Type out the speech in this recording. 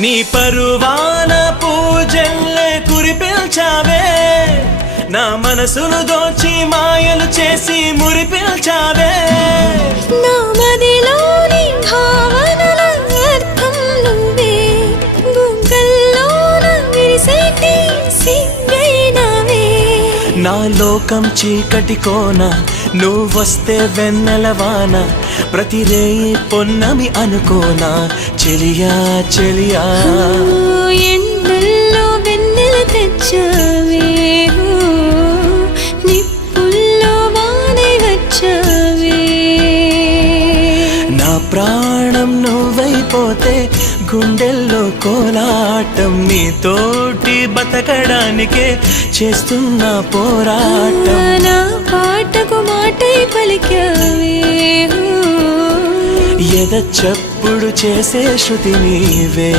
నీ పరువాన పూజల్లే కురిపిల్చావే, నా మనసును దోచి మాయలు చేసి మురిపిల్చావే. నా మదిలోని భావనల అర్థం నువ్వే, బుగ్గల్లోన విరిసేటి సిగ్గైనవే. నా లోకం చీకటి కోన, నువ్వొస్తే వెన్నెలవాన, ప్రతి రేయి పొన్నమి అనుకోనా చెలియా చెలియా. ఎండల్లో వెన్నెల తెచ్చావే, నిప్పుల్లో వానై వచ్చావే. నా ప్రాణం నువ్వైపోతే గుండెల్లో కోలాటం, నీతోటి బతకడానికే చేస్తున్న పోరాటం. నా పాటకు మాటై పలికావే, ఎద చప్పుడు చేసే శృతి నీవే.